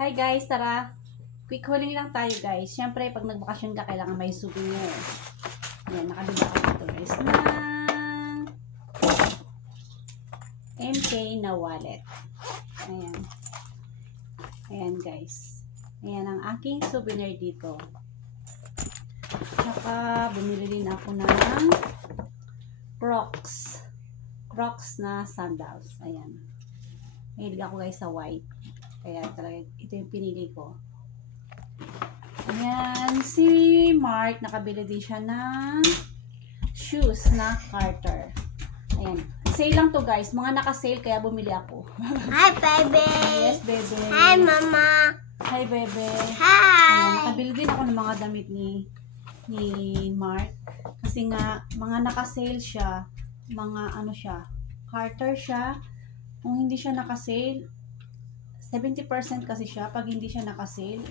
Hi guys, tara. Quick hauling lang tayo guys. Siyempre, pag nagbakasyon ka, kailangan may souvenir. Ayan, nakabila ako dito guys ng MK na wallet. Ayan. Ayan guys. Ayan ang aking souvenir dito. Saka, bumili din ako ng Crocs na sandals. Ayan. Mahilig ako guys sa white. Kaya talaga, ito yung pinili ko. Ayan, si Mark, nakabili din siya ng shoes na Carter. Ayan. Sale lang to guys. Mga naka-sale, kaya bumili ako. Hi, baby. Yes, baby. Hi, mama. Hi, baby. Hi. Ayan, nakabili din ako ng mga damit ni Mark. Kasi nga, mga naka-sale siya. Mga ano siya, Carter siya. Kung hindi siya naka-sale, 70% kasi siya. Pag hindi siya naka-sale,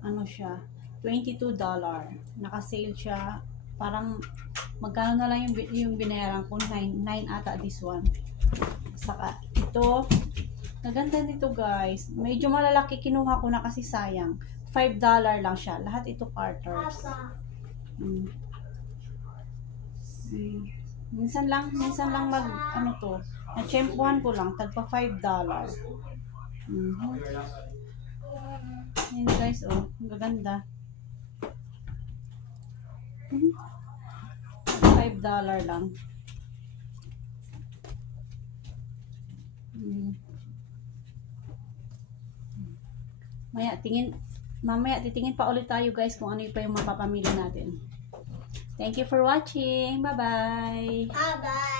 ano siya, $22. Naka-sale siya. Parang, magkano na lang yung binayaran ko? 9 ata this one. Saka, ito, naganda nito guys. Medyo malalaki, kinuha ko na kasi sayang. $5 lang siya. Lahat ito Carters. Minsan lang mag, ano to, na-tsempuhan ko lang, tagpa $5. Yan guys, oh, ang gaganda. $5 lang. Mamaya titingin pa ulit tayo guys kung ano pa yung mapapamili natin. Thank you for watching. Bye-bye. Bye-bye.